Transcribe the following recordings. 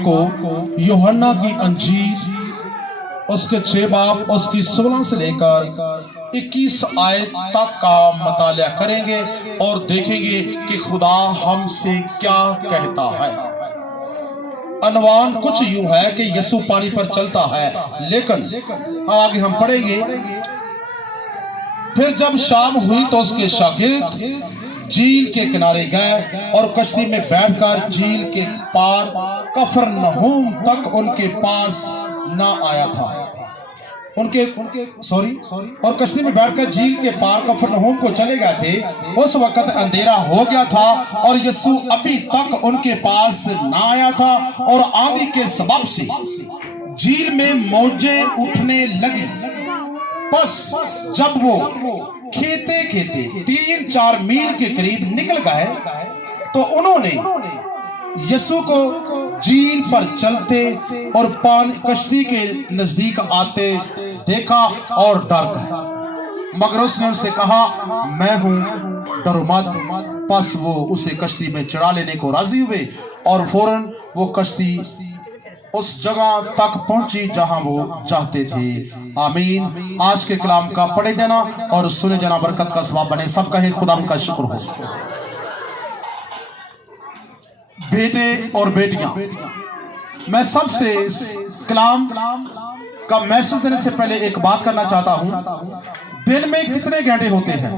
को यूहन्ना की अंजील उसके 6 बाब उसकी 16 से लेकर 21 आयत तक का मतालिया करेंगे और देखेंगे कि खुदा हमसे क्या कहता है। अनवान कुछ यूं है कि यीशु पानी पर चलता है, लेकिन आगे हम पढ़ेंगे। फिर जब शाम हुई तो उसके शागिर्द झील के किनारे गए और कश्ती में बैठकर झील के पार कफरनहूम तक उनके पास ना आया था। और कश्ती में बैठकर झील के पार कफरनहूम को चले गए थे। उस वक्त अंधेरा हो गया था और यीशु अभी तक उनके पास ना आया था और आंधी के सबब से झील में मौजें उठने लगी। बस जब वो खेते 3-4 मील के करीब निकल गए तो उन्होंने यीशु को झील पर चलते और पानी कश्ती के नजदीक आते देखा और डर गए। मगर उसने उनसे कहा, मैं हूं, डरो मत। बस वो उसे कश्ती में चढ़ा लेने को राजी हुए और फौरन वो कश्ती उस जगह तक पहुंची जहां वो चाहते थे। आमीन। आज के कलाम का पढ़े जाना और सुने जाना बरकत का सबब बने। सब कहें खुदा का शुक्र हो। बेटे और बेटियां, मैं सबसे कलाम का मैसेज देने से पहले एक बात करना चाहता हूं। दिन में कितने घंटे होते हैं?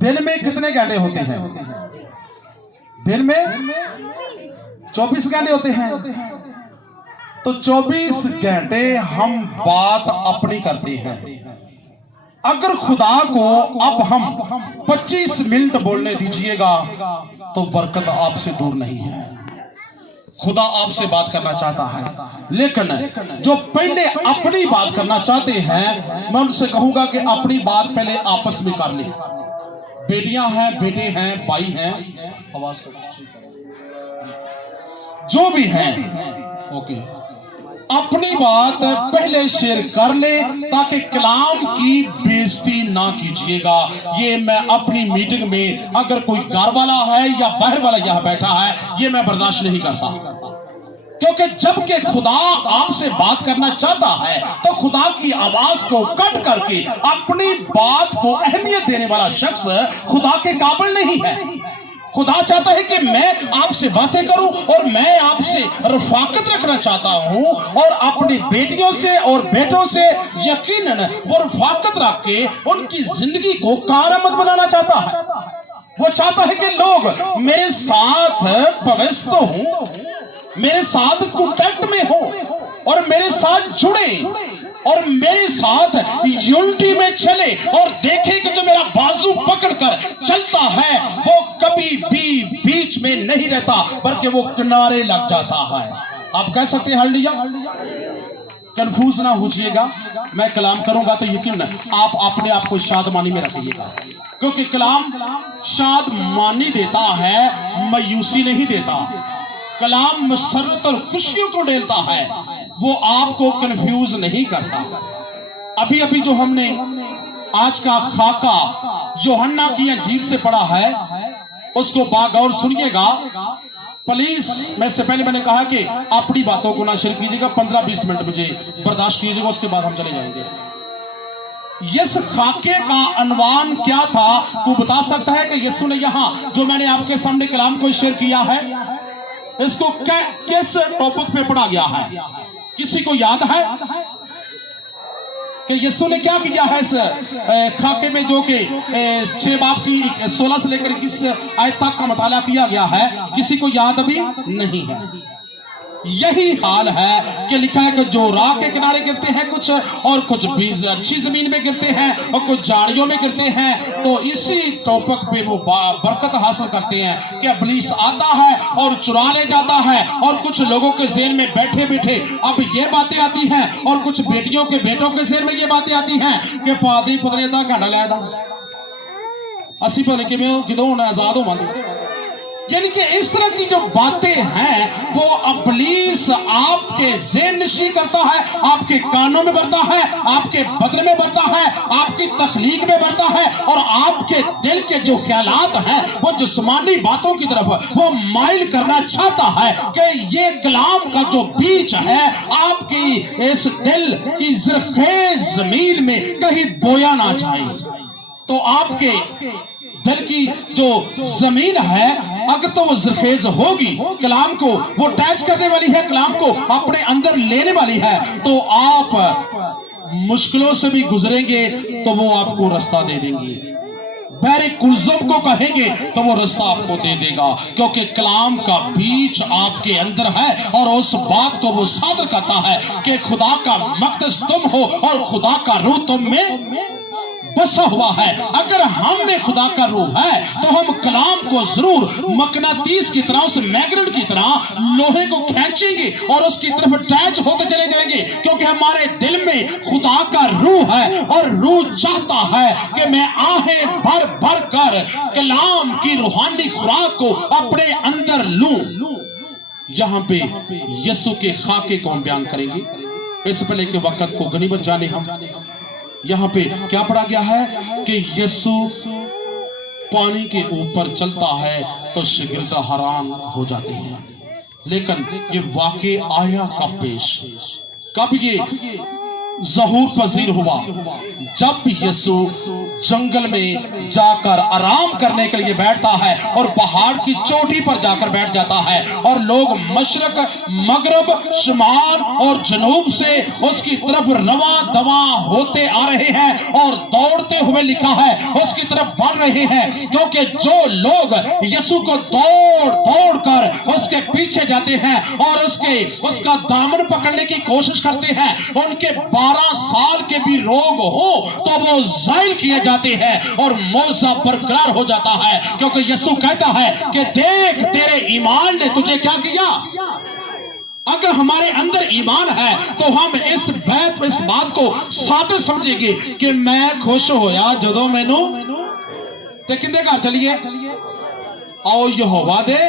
दिन में कितने घंटे होते हैं? दिन में 24 घंटे होते हैं। तो 24 घंटे हम बात अपनी करते हैं। अगर खुदा को अब हम 25 मिनट बोलने दीजिएगा तो बरकत आपसे दूर नहीं है। खुदा आपसे बात करना चाहता है, लेकिन जो पहले अपनी बात करना चाहते हैं, मैं उनसे कहूंगा कि अपनी बात पहले आपस में कर ले। बेटियां हैं, बेटे हैं, भाई हैं, आवाज जो भी हैं, ओके, अपनी बात पहले शेयर कर ले ताकि कलाम की बेइज्जती ना कीजिएगा। ये मैं अपनी मीटिंग में अगर कोई घर वाला है या बाहर वाला यहां बैठा है, ये मैं बर्दाश्त नहीं करता। क्योंकि जबकि खुदा आपसे बात करना चाहता है तो खुदा की आवाज को कट करके अपनी बात को अहमियत देने वाला शख्स खुदा के काबिल नहीं है। खुदा चाहता है कि मैं आपसे बातें करूं और मैं आपसे रफाकत रखना चाहता हूं और अपनी बेटियों से और बेटों से यकीनन वो रफाकत रख के उनकी जिंदगी को कारआमद बनाना चाहता है। वो चाहता है कि लोग मेरे साथ व्यस्त हों, मेरे साथ कांटेक्ट में हो और मेरे साथ जुड़े और मेरे साथ यूनिटी में चले और देखे कि जो मेरा बाजू पकड़कर चलता है वो कभी भी बीच में नहीं रहता बल्कि वो किनारे लग जाता है। आप कह सकते हैं हालेलुया। कंफ्यूज ना होइएगा, मैं कलाम करूंगा तो यकीन आप अपने आप को शादमानी में रखिएगा, क्योंकि कलाम शादमानी देता है, मायूसी नहीं देता। कलाम मसरत और खुशियों को डेलता है, वो आपको कंफ्यूज नहीं करता। अभी अभी जो हमने आज का खाका यूहन्ना की अंजील से पढ़ा है उसको बागौर सुनिएगा प्लीज। मैं इससे पहले मैंने कहा कि अपनी बातों को ना शेयर कीजिएगा, 15-20 मिनट मुझे बर्दाश्त कीजिएगा, उसके बाद हम चले जाएंगे। इस खाके का अनवान क्या था वो बता सकता है कि यीशु ने यहां जो मैंने आपके सामने कलाम को शेयर किया है इसको किस टॉपिक पे पढ़ा गया है? किसी को याद है कि यीशु ने क्या किया है इस खाके में जो कि 6 बाब की 16 से लेकर 21 आयत तक का मताला किया गया है? किसी को याद अभी नहीं है। यही हाल है कि लिखा है कि जो राह के किनारे गिरते हैं कुछ और कुछ बीज अच्छी जमीन में गिरते हैं और कुछ झाड़ियों में गिरते हैं। तो इसी टॉपिक पे वो बरकत हासिल करते हैं कि इब्लीस आता है और चुरा ले जाता है और कुछ लोगों के ज़हन में बैठे बैठे अब ये बातें आती हैं और कुछ बेटियों के बेटों के ज़हन में ये बातें आती हैं कि पादी पत्नी दा घाटा लिया था असी पता नहीं किवें किदों आजाद होवांगे। یعنی کہ اس طرح کی جو باتیں ہیں وہ ابلیس آپ کے ذہن نشی کرتا ہے، آپ کے کانوں میں بھرتا ہے، آپ کے بدن میں بھرتا ہے، آپ کی تخلیق میں بھرتا ہے، اور آپ کے دل کے جو خیالات ہیں وہ جسمانی باتوں کی طرف وہ مائل کرنا چاہتا ہے کہ یہ کلام کا جو بیج ہے آپ کی اس دل کی زرخیز زمین میں کہیں بویا نہ جائے، تو آپ کے دل کی جو زمین ہے اگر تو وہ زرخیز ہوگی، کلام کو وہ ٹیچ کرنے والی ہے، کلام کو اپنے اندر لینے والی ہے، تو آپ مشکلوں سے بھی گزریں گے تو وہ آپ کو رستہ دے دیں گے، بحر کلزم کو کہیں گے تو وہ رستہ آپ کو دے دے گا، کیونکہ کلام کا بیج آپ کے اندر ہے، اور اس بات کو وہ صادر کرتا ہے کہ خدا کا مقدس تم ہو اور خدا کا روح تم میں بسا ہوا ہے۔ اگر ہم میں خدا کا روح ہے تو ہم کلام کو ضرور مقناطیس کی طرح، اس میگنیٹ کی طرح لوہے کو کھینچیں گے اور اس کی طرف اٹیچ ہوتے چلے جائیں گے، کیونکہ ہمارے دل میں خدا کا روح ہے، اور روح چاہتا ہے کہ میں آہیں بھر بھر کر کلام کی روحانی خوراک کو اپنے اندر لوں۔ یہاں پہ یسوع کے خاکے کو ہم بیان کریں گے، اس سے پہلے کہ وقت کو غنیمت جانے ہم یہاں پہ کیا پڑھا گیا ہے کہ یسوع پانی کے اوپر چلتا ہے تو شاگرد حیران ہو جاتے ہیں، لیکن یہ واقع آیا کب پیش، کب یہ ظہور پذیر ہوا؟ جب یسوع جنگل میں جا کر آرام کرنے کے لیے بیٹھتا ہے اور پہاڑ کی چوٹی پر جا کر بیٹھ جاتا ہے، اور لوگ مشرق، مغرب، شمال اور جنوب سے اس کی طرف رواں دواں ہوتے آ رہے ہیں اور دوڑتے ہوئے لکھا ہے اس کی طرف بڑھ رہے ہیں، کیونکہ جو لوگ یسوع کو دوڑ دوڑ کر اس کے پیچھے جاتے ہیں اور اس کا دامن پکڑنے کی کوشش کرتے ہیں، ان کے 12 سال کے بھی روگ ہو تو وہ زائل کیے جاتے ہیں اور موضع برقرار ہو جاتا ہے، کیونکہ یسوع کہتا ہے کہ دیکھ تیرے ایمان نے تجھے کیا کیا۔ اگر ہمارے اندر ایمان ہے تو ہم اس بات کو سادہ سمجھیں گے کہ میں خوش ہویا جدوں مینوں تے کندے گھر چلیے آؤ یہوہ دے۔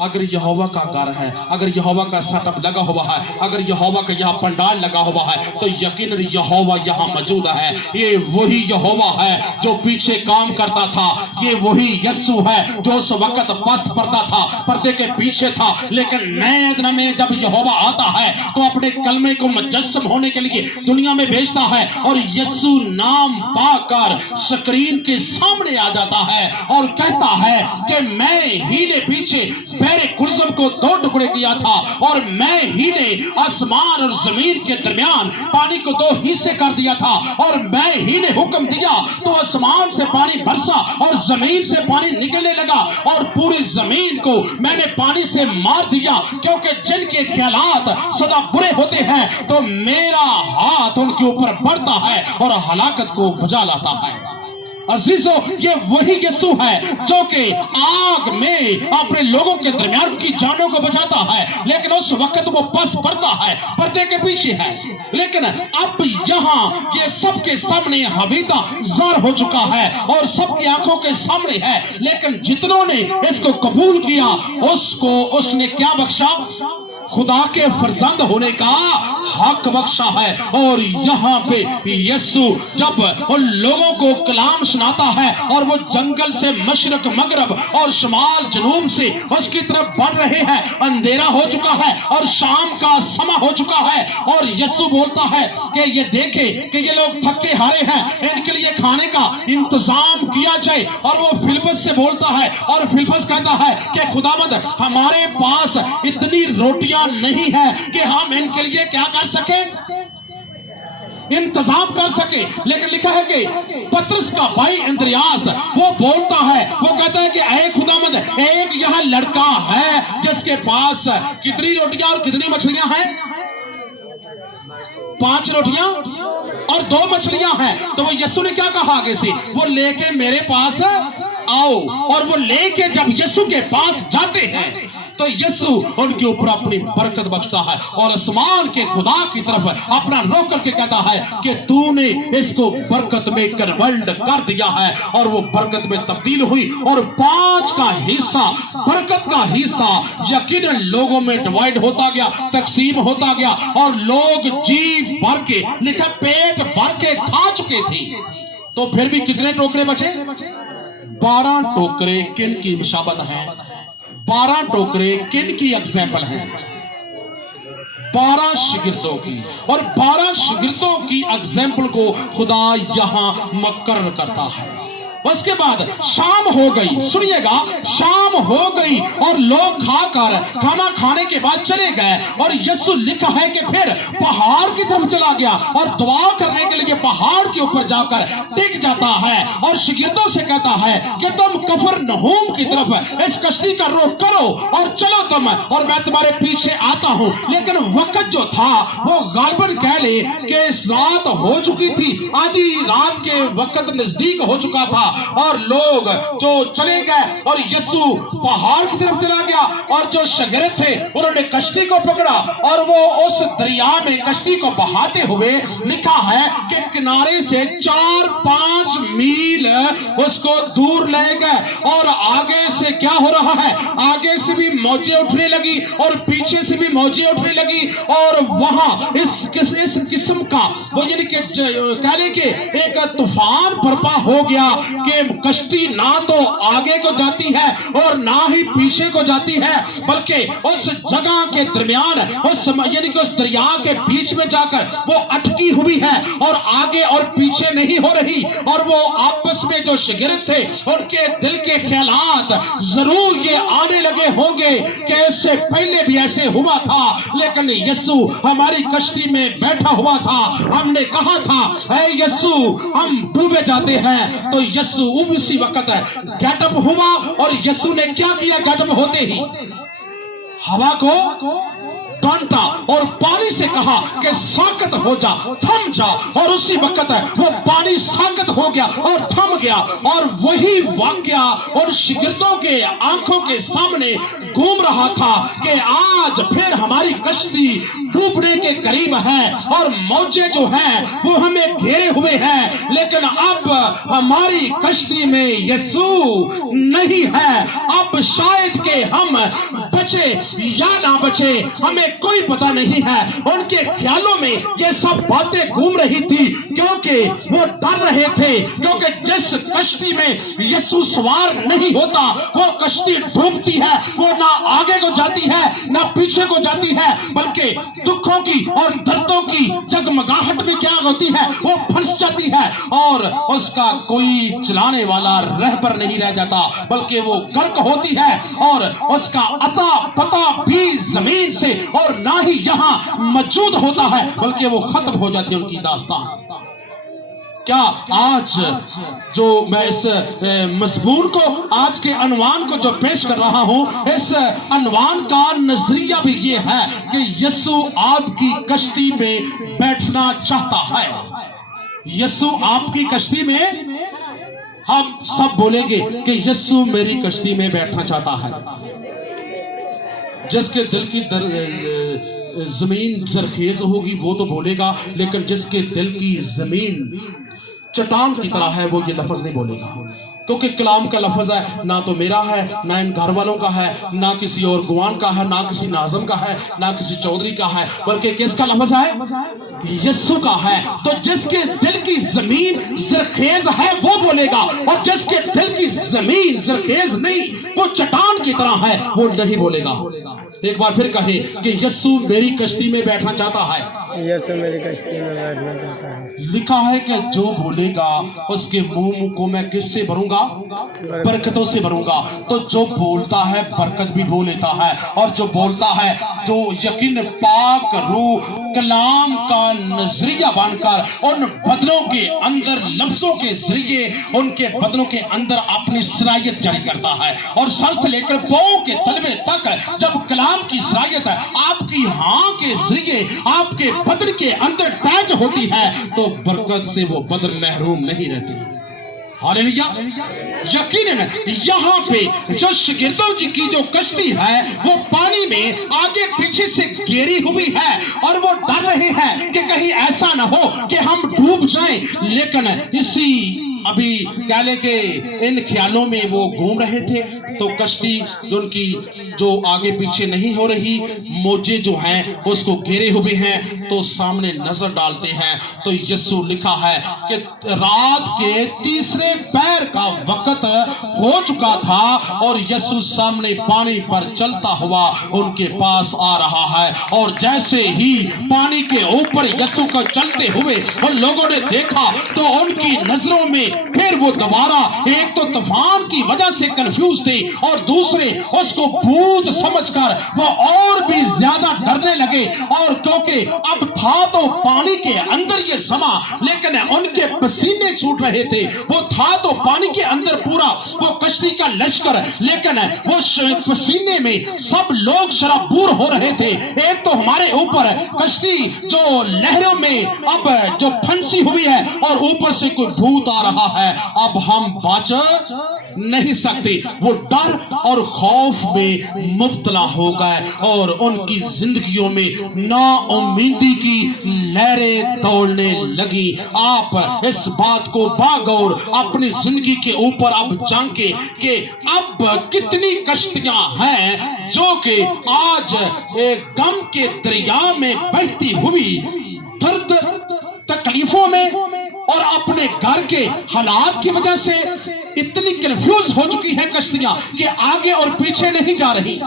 اگر یہوہ کا گھر ہے، اگر یہوہ کا سیٹ اپ لگا ہوا ہے، اگر یہوہ کا یہاں پنڈال لگا ہوا ہے تو یقیناً یہوہ یہاں موجود ہے۔ یہ وہی یہوہ ہے جو پیچھے کام کرتا تھا، یہ وہی یسوع ہے جو اس وقت پس پردہ تھا، پردے کے پیچھے تھا، لیکن نئے عہد میں جب یہوہ آتا ہے تو اپنے کلمے کو مجسم ہونے کے لیے دنیا میں بھیجتا ہے اور یسوع نام پا کر سکرین کے سامنے آ جاتا ہے اور کہتا ہے کہ میں ہی نے پیچھے بحر کلزم کو 2 ٹکڑے کیا تھا، اور میں ہی نے آسمان اور زمین کے درمیان پانی کو 2 حصے کر دیا تھا، اور میں ہی نے حکم دیا تو آسمان سے پانی برسا اور زمین سے پانی نکلنے لگا، اور پوری زمین کو میں نے پانی سے مار دیا، کیونکہ جن کے خیالات سدا برے ہوتے ہیں تو میرا ہاتھ ان کے اوپر بڑھتا ہے اور ہلاکت کو بجا لاتا ہے۔ عزیزو، یہ وہی یسوع ہے جو کہ آگ میں اپنے لوگوں کے درمیان کی جانوں کو بچاتا ہے، لیکن اس وقت وہ پس پردہ ہے، پردے کے پیچھے ہے، لیکن اب یہاں یہ سب کے سامنے حویدہ ظاہر ہو چکا ہے اور سب کی آنکھوں کے سامنے ہے، لیکن جتنوں نے اس کو قبول کیا اس نے کیا بخشا؟ خدا کے فرزند ہونے کا حق بخشا ہے۔ اور یہاں پہ یسوع جب ان لوگوں کو کلام سناتا ہے اور وہ جنگل سے مشرق مغرب اور شمال جنوب سے اس کی طرف بڑھ رہے ہیں، اندھیرا ہو چکا ہے اور شام کا سما ہو چکا ہے، اور یسوع بولتا ہے کہ یہ دیکھے کہ یہ لوگ تھکے ہارے ہیں، ان کے لیے کھانے کا انتظام کیا جائے، اور وہ فلپس سے بولتا ہے اور فلپس کہتا ہے کہ خداوند ہمارے پاس اتنی روٹیاں نہیں ہے کہ ہم ان کے لیے کیا کر سکیں، انتظام کر سکے، لیکن لکھا ہے کہ پترس کا بھائی اندریاس وہ بولتا ہے، وہ کہتا ہے کہ اے خداوند ایک یہاں لڑکا ہے جس کے پاس کتنی روٹیاں اور کتنی مچھلیاں ہیں؟ 5 روٹیاں اور 2 مچھلیاں ہیں۔ تو وہ یسوع نے کیا کہا آگے سے؟ وہ لے کے میرے پاس آؤ، اور وہ لے کے جب یسوع کے پاس جاتے ہیں तो यसु उनके ऊपर अपनी बरकत बख्शता है और आसमान के खुदा की तरफ अपना रोक करके कहता है कि तूने इसको बरकत में कन्वर्ट कर दिया है, और वो बरकत में तब्दील हुई और 5 का हिस्सा, बरकत का हिस्सा यकीनन लोगों में डिवाइड होता गया, तकसीम होता गया, और लोग जी भर के, लिखा पेट भर के खा चुके थे। तो फिर भी कितने टोकरे बचे? 12 टोकरे किन की मुशाबत है? 12 टोकरे किन की एग्जाम्पल है? 12 शिगिर्दों की, और 12 शिगिर्दों की एग्जाम्पल को खुदा यहां मुकर्रर करता है। उसके बाद शाम हो गई, सुनिएगा, शाम हो गई और लोग खाना खाने के बाद चले गए, और यीशु लिखा है कि फिर पहाड़ की तरफ चला गया और दुआ करने के लिए पहाड़ के ऊपर जाकर टिक जाता है और शिगिर्दों से कहता है कि तुम कफरनहूम की तरफ इस कश्ती का रुख करो और चलो तुम, और मैं तुम्हारे पीछे आता हूं। लेकिन वक्त जो था वो गालबन कह ले कि रात हो चुकी थी, आधी रात के वक्त नजदीक हो चुका था, और लोग जो चले गए और यीशु पहाड़ की तरफ चला गया, और जो शागिर्द थे उन्होंने कश्ती को पकड़ा और वो उस दरिया में कश्ती को बहाते हुए, लिखा है कि किनारे से 4-5 मील उसको दूर ले गए, और आगे से क्या हो रहा है, आगे से भी मौजें उठने लगी और पीछे से भी मौजें उठने लगी, और वहां इस किस्म का वो यानी कि कहने के एक तूफान बर्पा हो गया कि कश्ती ना तो आगे को जाती है और ना ही पीछे को जाती है, बल्कि उस जगह के दरमियान, उस यानी कि उस दरिया के बीच में जाकर वो अटकी हुई है और आगे और पीछे नहीं हो रही। और वो आपस में जो शागिर्द थे उनके दिल के ख्यालात जरूर ये आने लगे होंगे कि इससे पहले भी ऐसे हुआ था, लेकिन यीशु हमारी कश्ती में बैठा हुआ था, हमने कहा था ऐ यीशु हम डूबे जाते हैं। तो यीशु उसी वक्त गेटअप हुआ, और यीशु ने क्या किया? गेटअप होते ही हवा को डांटा और पानी से कहा कि साकत हो जा, थम जा, और उसी वक्त वो पानी साकत हो गया और थम गया। और वही वाकया और शिगिर्दों के आंखों के सामने घूम रहा था कि आज फिर हमारी कश्ती डूबने के करीब है और मौजें जो हैं वो हमें घेरे हुए हैं, लेकिन अब हमारी कश्ती में यीशु नहीं है। अब शायद के हम बचे या ना बचे हमें कोई पता नहीं है। उनके ख्यालों में ये सब बातें घूम रही थी, क्योंकि वो डर रहे थे, क्योंकि जिस कश्ती में यीशु सवार नहीं होता वो कश्ती डूबती है, वो ना आगे को जाती है ना पीछे को जाती है, बल्कि दुखों की और दर्दों की जगमगाहट में क्या होती है, वो फंस जाती है और उसका कोई चलाने वाला रहबर नहीं रह जाता, बल्कि वो गर्क होती है और उसका अता पता भी जमीन से और ना ही यहां मौजूद होता है, बल्कि वो खत्म हो जाती है उनकी दास्तान। क्या आज जो मैं इस मजमून को, आज के अनवान को जो पेश कर रहा हूं, इस अनवान का नजरिया भी ये है कि यीशु आपकी कश्ती में बैठना चाहता है। यीशु आपकी कश्ती में, हम सब बोलेंगे कि यीशु मेरी कश्ती में बैठना चाहता है। जिसके दिल की जमीन जरखेज होगी वो तो बोलेगा, लेकिन जिसके दिल की जमीन चट्टान की तरह है वो ये लफ्ज नहीं बोलेगा, क्योंकि कलाम का लफ्ज है, ना तो मेरा है, ना इन घर वालों का है, ना किसी और गुआन का है, ना किसी नाज़म का है, ना किसी चौधरी का है, बल्कि किसका लफ्ज है? यीशु का है। तो जिसके दिल की जमीन जरखेज है वो बोलेगा, और जिसके दिल की जमीन जरखेज नहीं, वो चट्टान की तरह है, वो नहीं बोलेगा। एक बार फिर कहे कि यीशु मेरी कश्ती में बैठना चाहता है। यीशु मेरी कश्ती में बैठना चाहता है। लिखा है कि जो बोलेगा उसके मुंह को मैं किससे भरूंगा? बरकतों से भरूंगा। तो जो बोलता है बरकत भी बोल लेता है, और जो बोलता है जो यकीन पाक रूह कलाम का नजरिया बनकर उन बदनों के अंदर लफ्जों के जरिए उनके बदनों के अंदर अपनी सरायत जारी करता है, और सर से लेकर पांव के तलवे तक जब कलाम की सरायत आपकी हाँ के जरिए आपके बदन के अंदर पैच होती है, तो बरकत से वो बदन महरूम नहीं रहती। हालेलुया। यकीनन यहाँ पे जो शागिर्दों की जो कश्ती है वो पानी में आगे पीछे से घेरी हुई है और वो डर रहे हैं कि कहीं ऐसा ना हो कि हम डूब जाएं। लेकिन इसी अभी कह ले के इन ख्यालों में वो घूम रहे थे तो कश्ती उनकी जो आगे पीछे नहीं हो रही, मोजे जो हैं उसको घेरे हुए हैं, तो सामने नजर डालते हैं तो यीशु लिखा है कि रात के तीसरे पैर का वक्त हो चुका था और यीशु सामने पानी पर चलता हुआ उनके पास आ रहा है। और जैसे ही पानी के ऊपर यीशु को चलते हुए उन लोगों ने देखा तो उनकी नजरों में फिर वो दोबारा एक तो तूफान की वजह से कंफ्यूज थे और दूसरे उसको भूत समझकर वो और भी ज्यादा डरने लगे। और क्योंकि अब था तो पानी के अंदर ये समा, लेकिन उनके पसीने छूट रहे थे। वो था तो पानी के अंदर पूरा वो कश्ती का लश्कर, लेकिन वो पसीने में सब लोग शराबूर हो रहे थे। एक तो हमारे ऊपर कश्ती जो लहरों में अब जो फंसी हुई है और ऊपर से कोई भूत आ रहा है। अब हम बच नहीं सकते। वो डर और खौफ में मुब्तला हो गए और उनकी जिंदगियों में नाउम्मीदी की लहरें दौड़ने लगी। आप इस बात को बागौर अपनी जिंदगी के ऊपर अब झांके कि अब कितनी कश्तियां हैं जो कि आज एक गम के दरिया में बहती हुई दर्द तकलीफों में और अपने घर के हालात की वजह से इतनी कंफ्यूज हो चुकी है कश्तियां कि आगे और पीछे नहीं जा रही।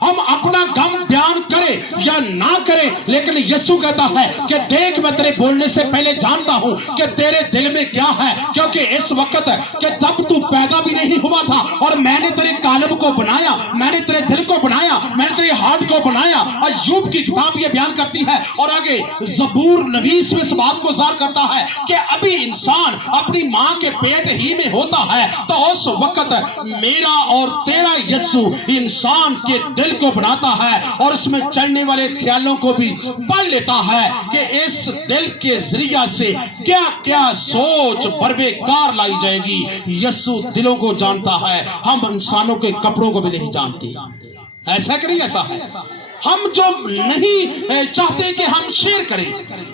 हम अपना गम बयान करें या ना करें, लेकिन यीशु कहता है कि देख मैं तेरे बोलने से पहले जानता हूं कि तेरे दिल में क्या है, क्योंकि इस वक्त कि तब तू पैदा भी नहीं हुआ था और मैंने तेरे कालब को बनाया, मैंने तेरे दिल को बनाया, मैंने तेरे हार्ट को बनाया। अय्यूब की किताब ये बयान करती है और आगे ज़बूर नवीस में इस बात को ज़ाहिर करता है कि अभी इंसान अपनी मां के पेट ही में होता है तो उस वक्त मेरा और तेरा यीशु इंसान के दिल को बनाता है और इसमें चलने वाले ख्यालों को भी पढ़ लेता है कि इस दिल के जरिया से क्या क्या सोच बरबेकार लाई जाएगी। यीशु दिलों को जानता है, हम इंसानों के कपड़ों को भी नहीं जानते। ऐसा करें, ऐसा है हम जो नहीं चाहते कि हम शेयर करें,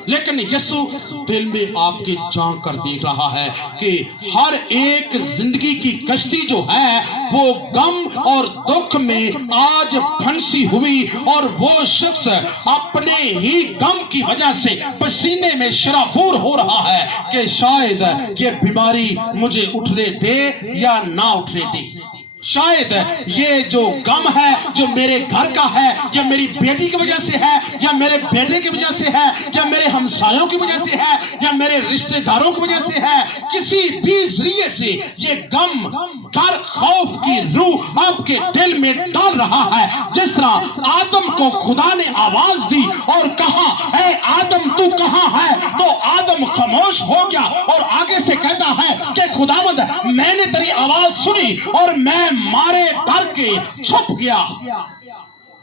लेकिन यीशु दिल में आपके झांक कर देख रहा है कि हर एक जिंदगी की कश्ती जो है वो गम और दुख में आज फंसी हुई और वो शख्स अपने ही गम की वजह से पसीने में शराबूर हो रहा है कि शायद ये बीमारी मुझे उठने दे या ना उठने दे। शायद ये जो गम है जो मेरे घर का है या मेरी बेटी की वजह से है या मेरे बेटे की वजह से है या मेरे हमसायों की वजह से है या मेरे रिश्तेदारों की वजह से है, किसी भी जरिए से ये गम डर खौफ की रूह आपके दिल में डाल रहा है। जिस तरह आदम को खुदा ने आवाज दी और कहा ऐ आदम तू कहां है, तो आदम खामोश हो गया और आगे से कहता है कि खुदावंद मैंने तेरी आवाज सुनी और मैं मारे डर के छुप गया।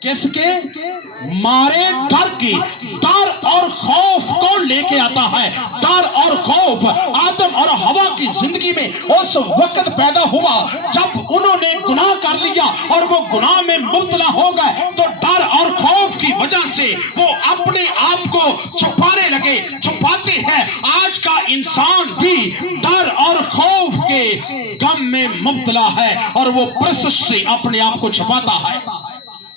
किसके? मारे डर की। डर और खौफ कौन लेके आता है? डर और खौफ आदम और हवा की जिंदगी में उस वक्त पैदा हुआ जब उन्होंने गुनाह कर लिया और वो गुनाह में मुब्तला हो गए। तो डर और खौफ की वजह से वो अपने आप को छुपाने लगे, छुपाते हैं। आज का इंसान भी डर और खौफ के गम में मुब्तला है और वो परसिश से अपने आप को छुपाता है,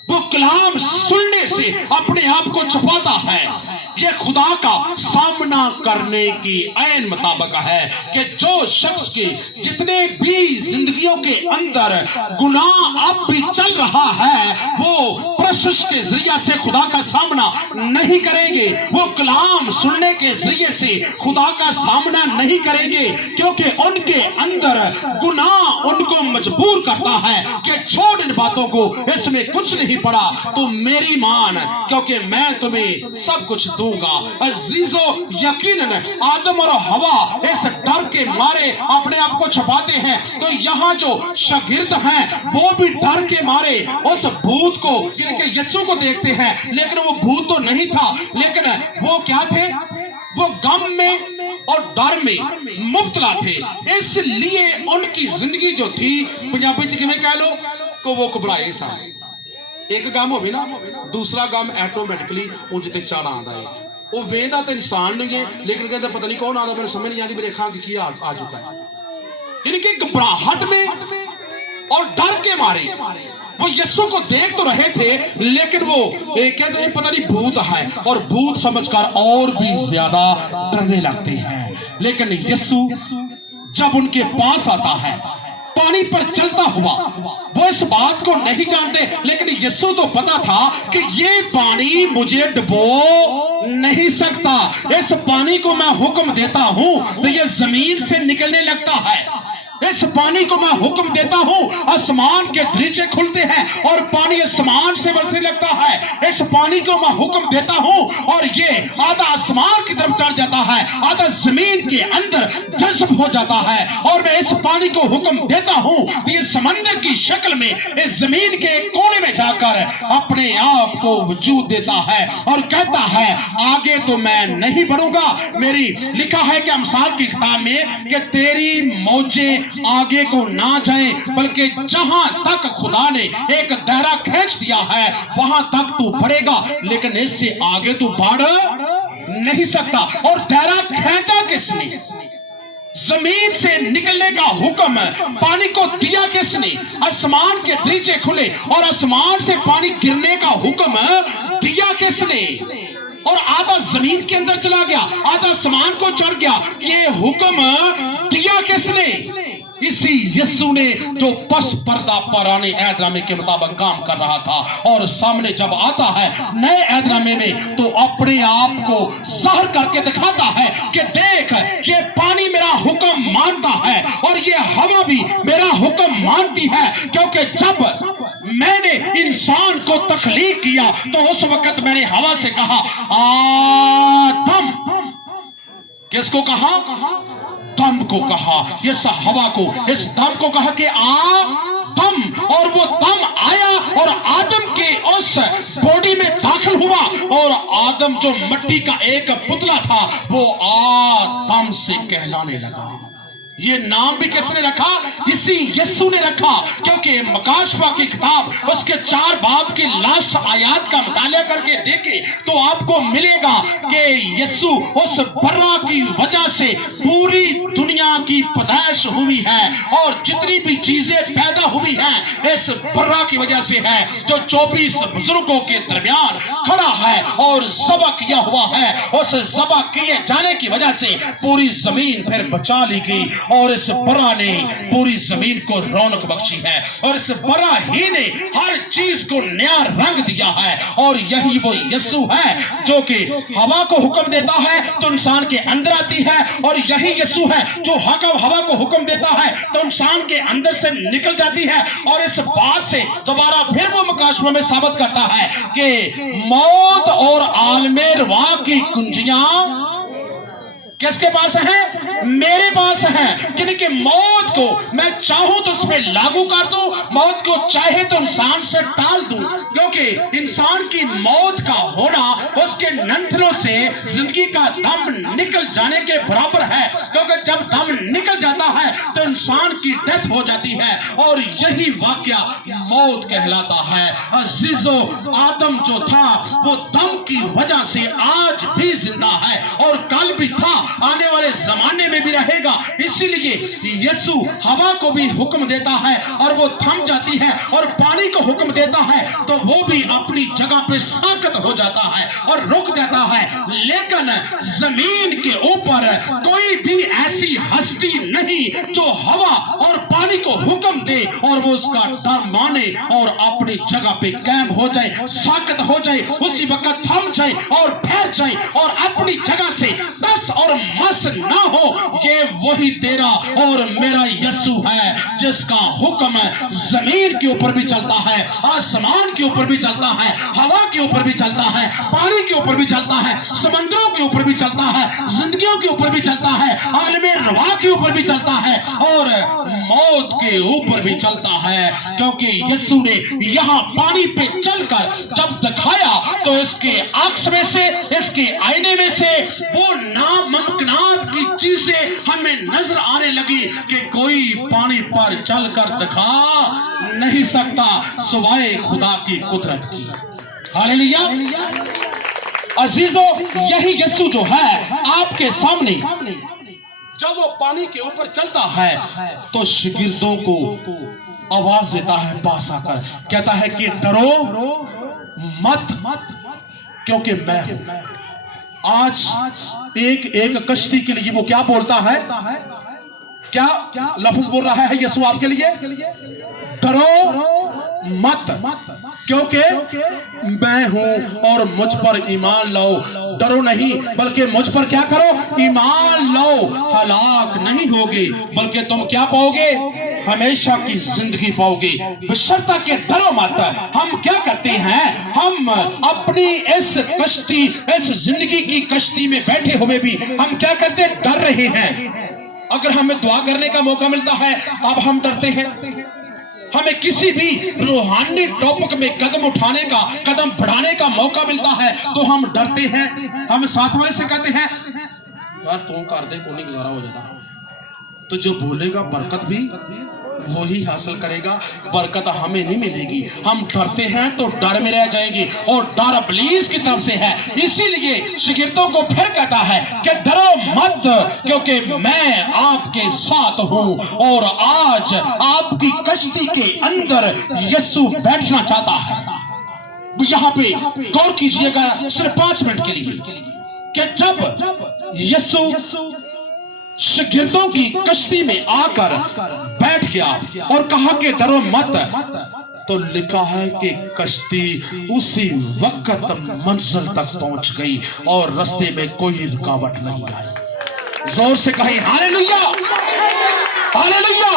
वो कलाम सुनने से अपने आप को छुपाता है। ये खुदा का सामना करने की ऐन मुताबिक है कि जो शख्स के जितने भी जिंदगियों के अंदर गुनाह अब भी चल रहा है वो परसिश के जरिए से खुदा का सामना नहीं करेंगे, वो कलाम सुनने के जरिए से खुदा का सामना नहीं करेंगे, क्योंकि उनके अंदर गुनाह उनको मजबूर करता है कि छोड़ इन बातों को, इसमें कुछ नहीं पड़ा, तो मेरी मान, क्योंकि मैं तुम्हें सब कुछ दूंगा। अजीजो यकीनन आदम और हवा इस डर के मारे अपने आप को छुपाते हैं। तो यहाँ जो शागिर्द हैं वो भी डर के मारे उस भूत को यीशु को देखते हैं, लेकिन वो भूत तो नहीं था, लेकिन वो क्या थे? वो गम में और डर में मुब्तला थे, इसलिए उनकी जिंदगी जो थी पंजाबी च किवें कह लो कि वो घबराए सन। एक गम होवे ना, दूसरा गम ऑटोमैटिकली उंज ते चढ़ आंदा है। वो वेंदा तो इंसान नहीं है, लेकिन कहते पता नहीं कौन आता, मेरे समझ नहीं आती मेरे अखां की आ चुका है। यानी कि घबराहट में और डर के मारे वो यीशु को देख तो रहे थे, लेकिन वो कहते हैं पता नहीं भूत है, और भूत समझकर और भी ज्यादा डरने लगते हैं। लेकिन यीशु जब उनके पास आता है पानी पर चलता हुआ, वो इस बात को नहीं जानते, लेकिन यीशु तो पता था कि ये पानी मुझे डुबो नहीं सकता। इस पानी को मैं हुक्म देता हूं तो ये जमीन से निकलने लगता है। इस पानी को मैं हुक्म देता हूं, आसमान के दरीचे खुलते हैं और पानी आसमान से बरसने लगता है। इस पानी को मैं हुक्म देता हूं और ये आधा आसमान की तरफ चढ़ जाता है, आधा जमीन के अंदर जज्ब हो जाता है। और मैं इस पानी को हुक्म देता हूं, ये समंदर की शक्ल में इस जमीन के कोने में जाकर अपने आप को वजूद देता है और कहता है आगे तो मैं नहीं बढ़ूंगा। मेरी लिखा है कि अमसाल की किताब में कि तेरी मौजें आगे को ना जाए, बल्कि जहां तक खुदा ने एक दायरा खींच दिया है वहां तक तू बढ़ेगा, लेकिन इससे आगे तू बढ़ नहीं सकता। और दायरा खींचा किसने? जमीन से निकलने का हुक्म पानी को दिया किसने? आसमान के दरीचे खुले और आसमान से पानी गिरने का हुक्म दिया किसने? और आधा जमीन के अंदर चला गया, आधा आसमान को चढ़ गया। ये हुक्म दिया किसने? इसी यीशु ने जो पस पर्दा पुराने ऐदनामे के मुताबिक काम कर रहा था, और सामने जब आता है नए ऐदनामे में तो अपने आप को ज़ाहिर करके दिखाता है कि देख ये पानी मेरा हुक्म मानता है और ये हवा भी मेरा हुक्म मानती है। क्योंकि जब मैंने इंसान को तख्लीक किया तो उस वक्त मैंने हवा से कहा आदम। किसको कहा? दम को कहा, इस हवा को, इस दम को कहा कि आ दम, और वो दम आया और आदम के उस बॉडी में दाखिल हुआ, और आदम जो मिट्टी का एक पुतला था वो आदम से कहलाने लगा। ये नाम भी किसने रखा? इसी यीशु ने रखा। क्योंकि मकाशवा की किताब उसके 4 बाब की लास्ट आयात का मुताला करके देखे तो आपको मिलेगा कि यीशु उस बर्रा की वजह से पूरी दुनिया की पैदाइश हुई है, और जितनी भी चीजें पैदा हुई हैं इस बर्रा की वजह से है, जो 24 बुजुर्गों के दरमियान खड़ा है और ज़बह किया हुआ है। उस ज़बह किए जाने की वजह से पूरी जमीन फिर बचा ली गई, और इस बरा ने पूरी जमीन को रौनक बख्शी है, और इस बरा ही ने हर चीज को नया रंग दिया है। और यही वो यीशु है जो कि हवा को हुक्म देता है तो इंसान के अंदर आती है, और यही यीशु है जो हवा को हुक्म देता है तो इंसान के अंदर से निकल जाती है। और इस बात से दोबारा फिर वो मुकाशवा में साबित करता है कि मौत और आलमे रवा की कुंजियां किसके पास है? मेरे पास है। यानी कि मौत को मैं चाहूं तो उस पर लागू कर दूं, मौत को चाहे तो इंसान से टाल दूं, क्योंकि इंसान की मौत का होना उसके नंथनों से जिंदगी का दम निकल जाने के बराबर है। क्योंकि जब दम निकल जाता है तो इंसान की डेथ हो जाती है, और यही वाकया मौत कहलाता है। अजीजो, आदम जो था वो दम की वजह से आज भी जिंदा है और कल भी था, आने वाले जमाने में भी रहेगा। इसीलिए यीशु हवा को भी हुक्म देता है और वो थम जाती है, और पानी को हुक्म देता है तो वो भी अपनी जगह पे साकत हो जाता है और रुक जाता है। लेकिन जमीन के ऊपर कोई भी ऐसी हस्ती नहीं जो हवा और पानी को हुक्म दे और वो उसका डर माने और अपनी जगह पे कायम हो जाए, साकत हो जाए, उसी वक्त थम जाए और ठहर जाए और अपनी जगह से दस और मस ना हो। ये वही तेरा और मेरा यीशु है जिसका हुक्म जमीन के ऊपर भी चलता है, आसमान के ऊपर भी चलता है, हवा के ऊपर भी चलता है, पानी के ऊपर भी चलता है, समंदरों के ऊपर भी चलता है, जिंदगियों के ऊपर भी चलता है, आलमे रवा के ऊपर भी चलता है और मौत के ऊपर भी चलता है। क्योंकि यीशु ने यहाँ पानी पे चलकर जब दिखाया तो इस کے عکس میں سے, اس کے آئینے میں سے وہ ناممکنات کی چیزیں ہمیں نظر آنے لگی کہ کوئی پانی پر چل کر دکھا نہیں سکتا سوائے خدا کی قدرت کی. ہاللیلویا. عزیزو, یہی یسوع جو ہے آپ کے سامنے جب وہ پانی کے اوپر چلتا ہے تو شاگردوں کو آواز دیتا ہے پاس آ کر, کہتا ہے کہ ڈرو مت کیونکہ میں ہوں. آج ایک ایک کشتی کے لیے وہ کیا بولتا ہے, کیا لفظ بول رہا ہے یسوع آپ کے لیے, ڈرو مت کیونکہ میں ہوں اور مجھ پر ایمان لاؤ. ڈرو نہیں بلکہ مجھ پر کیا کرو, ایمان لاؤ. ہلاک نہیں ہوگے بلکہ تم کیا پاؤ گے, ہمیشہ کی زندگی پاؤ گے. بشرطہ کہ ڈرو مت. ہم کیا کرتے ہیں, ہم اپنی اس کشتی, اس زندگی کی کشتی میں بیٹھے ہوئے بھی ہم کیا کرتے ہیں, ڈر رہے ہیں. اگر ہمیں دعا کرنے کا موقع ملتا ہے اب ہم ڈرتے ہیں. ہمیں کسی بھی روحانی ٹاپک میں قدم اٹھانے کا, قدم بڑھانے کا موقع ملتا ہے تو ہم ڈرتے ہیں. ہم ساتھ والے سے کہتے ہیں یار تو کر دے کو نہیں گزارا ہو جاتا. تو جو بولے گا برکت بھی وہی حاصل کرے گا, برکت ہمیں نہیں ملے گی. ہم ڈرتے ہیں تو ڈر میں رہ جائیں گے اور ڈر ابلیس کی طرف سے ہے. اسی لیے شاگردوں کو پھر کہتا ہے کہ ڈرو مت کیونکہ میں آپ کے ساتھ ہوں. اور آج آپ کی کشتی کے اندر یسوع بیٹھنا چاہتا ہے. یہاں پہ غور کیجئے گا صرف 5 منٹ کے لیے کہ جب یسوع شاگردوں کی کشتی میں آ کر بیٹھ گیا اور کہا کہ ڈرو مت, تو لکھا ہے کہ کشتی اسی وقت منزل تک پہنچ گئی اور رستے میں کوئی رکاوٹ نہیں آئی. زور سے کہیں ہاللیلویا, ہاللیلویا.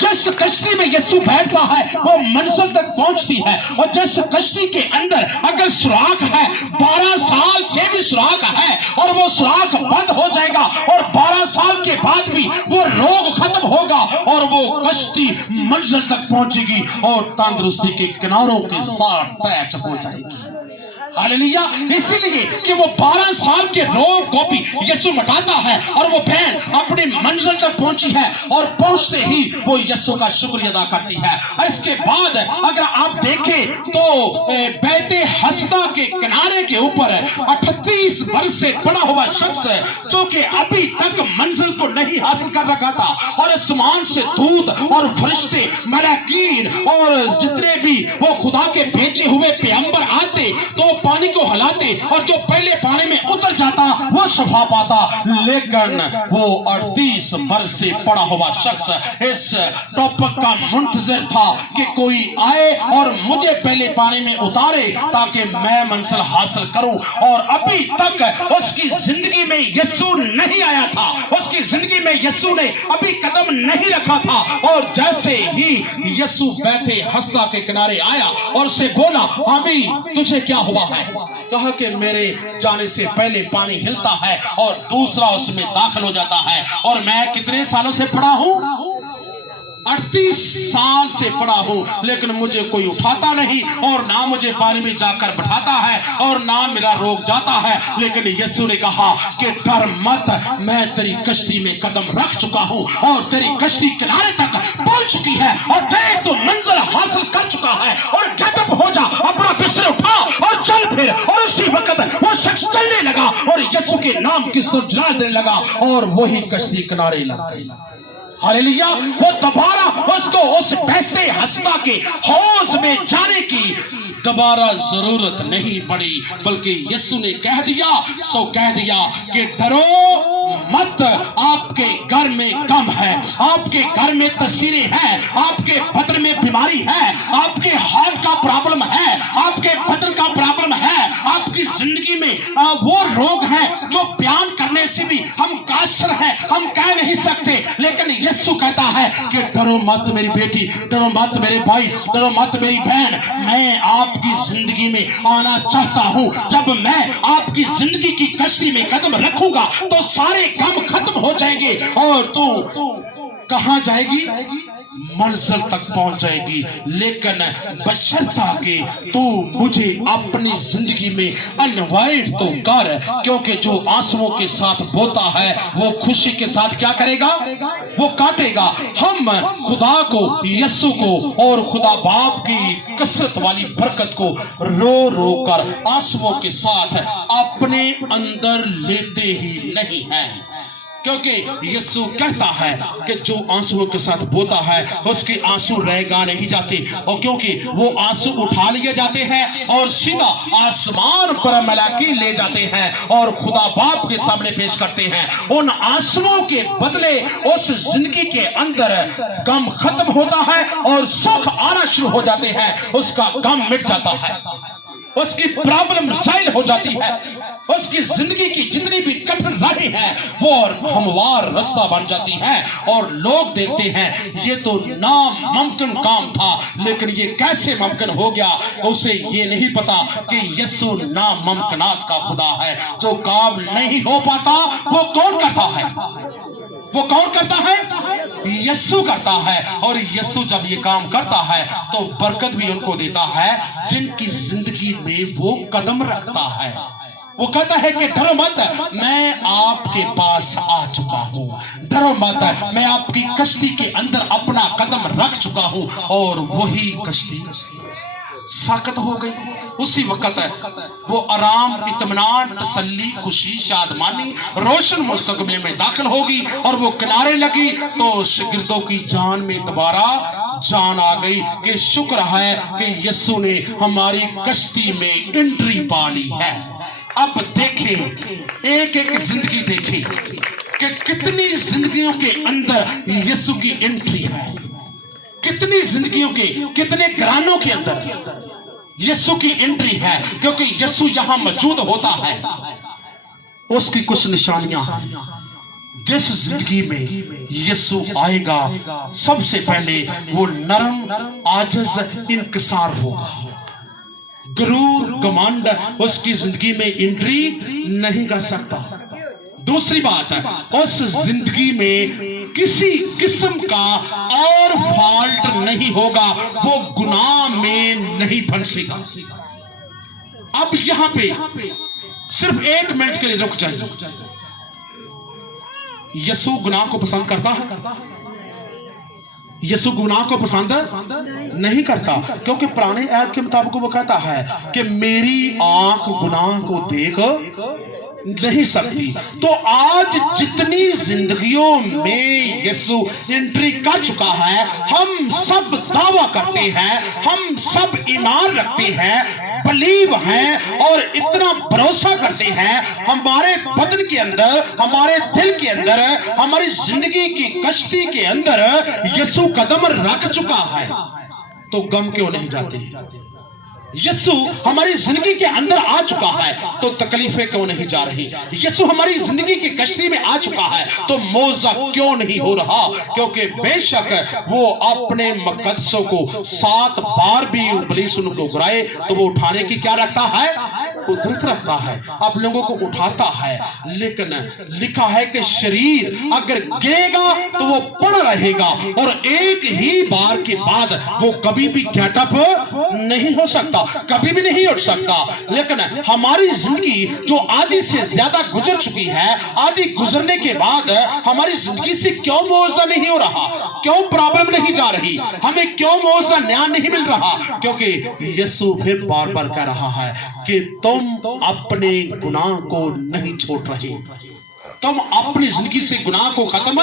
جس کشتی میں یسوع بیٹھتا ہے وہ منزل تک پہنچتی ہے. اور جس کشتی کے اندر اگر سوراخ ہے, 12 سال سے بھی سوراخ ہے اور وہ سوراخ بند ہو جائے گا اور 12 سال کے بعد بھی وہ روگ ختم ہوگا اور وہ کشتی منزل تک پہنچے گی اور تندرستی کے کناروں کے ساتھ پیچ ہو جائے گی. ہاللیلویا. اسی لیے کہ وہ 12 سال کے روگ کو بھی یسوع مٹاتا ہے اور وہ بہن اپنی منزل تک پہنچی ہے اور پہنچتے ہی وہ یسوع کا شکریہ ادا کرتی ہے. اس کے بعد اگر آپ دیکھیں تو بیت حسدہ کے کنارے کے اوپر 38 برس سے پڑا ہوا شخص جو کہ ابھی تک منزل کو نہیں حاصل کر رکھا تھا اور آسمان سے دودھ اور فرشتے, ملاکین اور جتنے بھی وہ خدا کے بھیجے ہوئے پیغمبر آتے تو پانی کو ہلاتے اور جو پہلے پانی میں اتر جاتا وہ شفا پاتا. لیکن وہ 38 برس سے پڑا ہوا شخص اس ٹاپک کا منتظر تھا کہ کوئی آئے اور مجھے پہلے پانی میں اتارے تاکہ میں منزل حاصل کروں. اور ابھی تک اس کی زندگی میں یسوع نہیں آیا تھا, اس کی زندگی میں یسوع نے ابھی قدم نہیں رکھا تھا. اور جیسے ہی یسوع بیت حسدہ کے کنارے آیا اور اسے بولا ابھی تجھے کیا ہوا ہے, کہا کہ میرے جانے سے پہلے پانی ہلتا ہے اور دوسرا اس میں داخل ہو جاتا ہے. اور میں کتنے سالوں سے پڑا ہوں, 38 سال سے پڑا ہوں, لیکن مجھے کوئی اٹھاتا نہیں اور نہ مجھے پانی میں جا کر بٹھاتا ہے اور نہ میرا روگ جاتا ہے. لیکن یسوع نے کہا کہ ڈر مت, میں تیری کشتی میں قدم رکھ چکا ہوں اور تیری کشتی کنارے تک پہنچ چکی ہے اور دیکھ تو منزل حاصل کر چکا ہے. اور گیٹ اپ ہو جا, اپنا بستر اٹھا اور چل پھر. اور اسی وقت وہ شخص چلنے لگا اور یسوع کے نام کی ستر جلال دینے لگا اور وہی کشتی کنارے لگ گئی. ہاللیلویا. وہ دوبارہ اس کو اس بیت حسدہ کے حوض میں جانے کی دوبارہ ضرورت نہیں پڑی, بلکہ یسوع نے کہہ دیا سو کہہ دیا کہ ڈرو مت, آپ کے گھر میں غم ہے, آپ کے گھر میں تصویریں ہیں, آپ کے بدن میں بیماری ہے, آپ کے ہارٹ کا پرابلم ہے, آپ کے بدن کا پرابلم ہے, آپ کی زندگی میں وہ روگ ہیں جو بیان کرنے سے بھی ہم قاصر ہیں, ہم کہہ نہیں سکتے. لیکن یسوع کہتا ہے کہ ڈرو مت میری بیٹی, ڈرو مت میرے بھائی, ڈرو مت میری بہن, میں آپ کی زندگی میں آنا چاہتا ہوں. جب میں آپ کی زندگی کی کشتی میں قدم رکھوں گا تو سارے غم ختم ہو جائیں گے اور تو کہاں جائے گی, मंजिल तक पहुंच जाएगी। लेकिन बशर्ता कि तू मुझे अपनी जिंदगी में इनवाइट तो कर, क्योंकि जो आंसुओं के साथ बोता है वो खुशी के साथ क्या करेगा, वो काटेगा। हम खुदा को, यीशु को और खुदा बाप की कसरत वाली बरकत को रो रो कर आंसुओं के साथ अपने अंदर लेते ही नहीं हैं, क्योंकि यीशु कहता है कि जो आंसुओं के साथ बोता है उसके आंसू रहेगा नहीं जाते, और क्योंकि वो आंसू उठा लिए जाते हैं और सीधा आसमान पर मलाकी ले जाते हैं और खुदा बाप के सामने पेश करते हैं। उन आंसुओं के बदले उस जिंदगी के अंदर गम खत्म होता है और सुख आना शुरू हो जाते हैं, उसका गम मिट जाता है, उसकी प्रॉब्लम साइल हो जाती है, उसकी जिंदगी की जितनी भी कठिन राहें हैं वो हमवार रास्ता बन जाती है। और लोग देखते हैं ये तो नामुमकिन काम था, लेकिन ये कैसे मुमकिन हो गया, उसे ये नहीं पता कि यीशु नामुमकिनात का खुदा है। जो काम नहीं हो पाता वो कौन करता है, वो कौन करता है, यीशु करता है। और यीशु जब ये काम करता है तो बरकत भी उनको देता है जिनकी जिंदगी में वो कदम रखता है। वो कहता है कि डरो मत, मैं आपके पास आ चुका हूं, डरो मत, मैं आपकी कश्ती के अंदर अपना कदम रख चुका हूं। और वही कश्ती साकत हो गई। उसी वक्त वो आराम, इत्मीनान, तसल्ली, खुशी, शादमानी, रोशन मुस्तकबिल में दाखिल होगी और वो किनारे लगी तो शागिर्दों की जान में दोबारा जान आ गई कि शुक्र है कि यीशु ने हमारी कश्ती में एंट्री पा ली है। अब देखें, एक एक जिंदगी देखें कि कितनी जिंदगियों के अंदर यीशु की एंट्री है, कितनी जिंदगियों के, कितने घरानों के अंदर यीशु की एंट्री है। क्योंकि यीशु यहां मौजूद होता है, उसकी कुछ निशानियां हैं। जिस जिंदगी में यीशु आएगा सबसे पहले वो नरम, आजिज, इंकिसार होगा। गरूर, घमंड उसकी जिंदगी में एंट्री नहीं कर सकता। दूसरी बात है, उस जिंदगी में किसी किस्म का और फॉल्ट नहीं होगा, वो गुनाह में नहीं फंसेगा। अब यहां पे सिर्फ 1 मिनट के लिए रुक जाइए। यीशु गुनाह को पसंद करता है? यीशु गुनाह को पसंद नहीं करता, क्योंकि पुराने ऐत के मुताबिक वो कहता है कि मेरी आंख गुनाह को देख नहीं सकती। तो आज जितनी जिंदगियों में यीशु एंट्री कर चुका है, हम सब दावा करते हैं, हम सब ईमान रखते हैं, बिलीव हैं और इतना भरोसा करते हैं, हमारे बदन के अंदर, हमारे दिल के अंदर, हमारी जिंदगी की कश्ती के अंदर यीशु कदम रख चुका है। तो गम क्यों नहीं जाते? यीशु हमारी जिंदगी के अंदर आ चुका है तो तकलीफें क्यों नहीं जा रही? यीशु हमारी जिंदगी की कश्ती में आ चुका है तो मौजा क्यों नहीं हो रहा? क्योंकि बेशक वो अपने मुकद्दसों को 7 बार भी इब्लीस उनको गिराए तो वो उठाने की क्या रखता है? कुदरत रखता है, अब लोगों को उठाता है। लेकिन लिखा है कि शरीर अगर गिरेगा तो वो पड़ा रहेगा और एक ही बार के बाद वो कभी भी गेटअप नहीं हो सकता, कभी भी नहीं उठ सकता। लेकिन हमारी जिंदगी जो आधी से ज्यादा गुजर चुकी है, आधी गुजरने के बाद हमारी जिंदगी से क्यों मुआवजा नहीं हो रहा? क्यों प्रॉब्लम नहीं जा रही? हमें क्यों मुआवजा न्याय नहीं मिल रहा? क्योंकि यीशु फिर बार बार कह रहा है कि तुम अपने गुनाह को नहीं छोड़ रहे, तुम अपनी जिंदगी से गुनाह को खत्म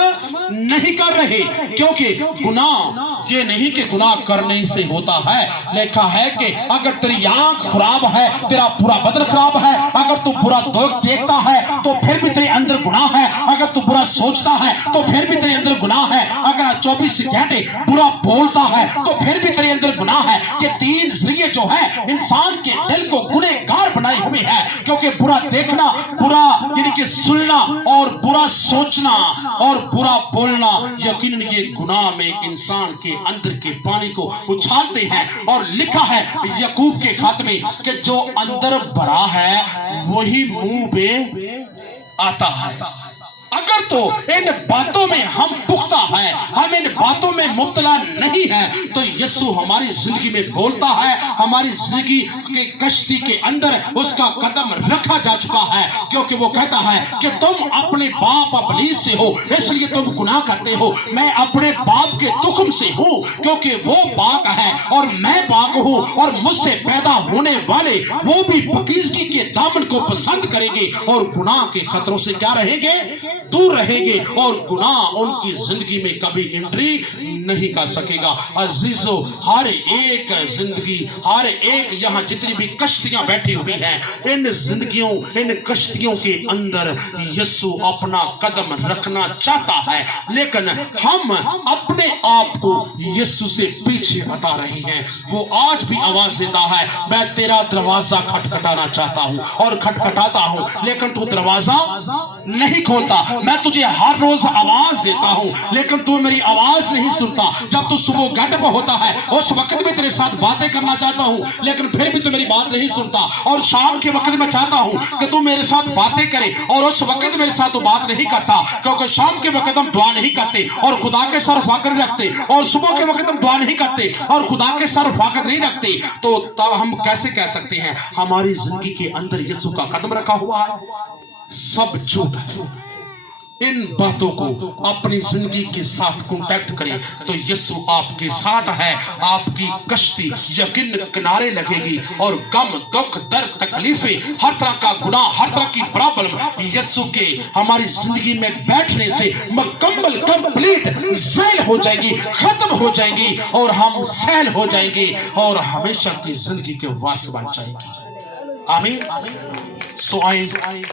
नहीं कर रहे। क्योंकि गुनाह ये नहीं कि गुनाह करने से होता है, लिखा है कि अगर तेरी आंख खराब है, तेरा पूरा बदन खराब है, अगर तू बुरा देखता है तो फिर भी तेरे अंदर गुनाह है, अगर तू बुरा सोचता है तो फिर भी तेरे अंदर गुनाह है, अगर 24 घंटे बुरा बोलता है तो फिर भी तेरे अंदर गुनाह है। ये 3 जरिए जो है इंसान के दिल को गुनहगार बनाए हुए हैं। क्योंकि बुरा देखना, बुरा यानी कि सुनना और बुरा सोचना और बुरा बोलना यकीनन ये गुनाह में इंसान के अंदर के पानी को उछालते हैं। और लिखा है याकूब के खत में कि जो अंदर भरा है वही मुंह पे आता है। अगर अगर तो इन बातों में हम पुख्ता है, हम इन बातों में मुब्तला नहीं है, तो यीशु हमारी जिंदगी में बोलता है, हमारी जिंदगी के कश्ती के अंदर उसका कदम रखा जा चुका है, क्योंकि वो कहता है कि तुम अपने बाप इब्लीस से हो, इसलिए तुम गुनाह करते हो। मैं अपने बाप के तुख्म से हूं, क्योंकि वो पाक है और मैं पाक हूं, और मुझसे पैदा होने वाले वो भी पाकीज़गी के दामन को पसंद करेंगे और गुनाह के खतरों से क्या रहेंगे, दूर रहेंगे, और गुनाह उनकी जिंदगी में कभी एंट्री नहीं कर सकेगा। अजीजों, हर एक जिंदगी, हर एक यहाँ जितनी भी कश्तियां बैठी हुई हैं, इन जिंदगियों, इन कश्तियों के अंदर यीशु अपना कदम रखना चाहता है, लेकिन हम अपने आप को यीशु से पीछे हटा रहे हैं। वो आज भी आवाज देता है, मैं तेरा दरवाजा खटखटाना चाहता हूं और खटखटाता हूं, लेकिन तू दरवाजा नहीं खोलता। मैं तुझे हर रोज आवाज देता हूं, लेकिन तू मेरी आवाज नहीं सुनता। जब तू सुबह गट पर होता है, उस वक्त भी तेरे साथ बातें करना चाहता हूं, लेकिन फिर भी तू मेरी बात नहीं सुनता। और शाम के वक्त में चाहता हूं कि तू मेरे साथ बातें करे, और उस वक्त मेरे साथ तू बात नहीं करता, क्योंकि शाम के वक्त हम दुआ नहीं करते और खुदा के सर फाकर रखते, और सुबह के वक्त हम दुआ नहीं करते और खुदा के सर फाकर नहीं रखते। तो तब हम कैसे कह सकते हैं हमारी जिंदगी के अंदर यीशु का कदम रखा हुआ है? सब झूठ है। इन बातों को अपनी जिंदगी के साथ कांटेक्ट करें तो यीशु आपके साथ है। आपकी कश्ती यकीन किनारे लगेगी, और गम, दुख, दर्द, तकलीफें, हर तरह का गुनाह, हर तरह की प्रॉब्लम यीशु के हमारी जिंदगी में बैठने से मुकम्मल कंप्लीट ज़ैल हो जाएगी, खत्म हो जाएंगी, और हम सैल हो जाएंगे और हमेशा की जिंदगी के वारिस बन जाएंगे। आमीन। सो आए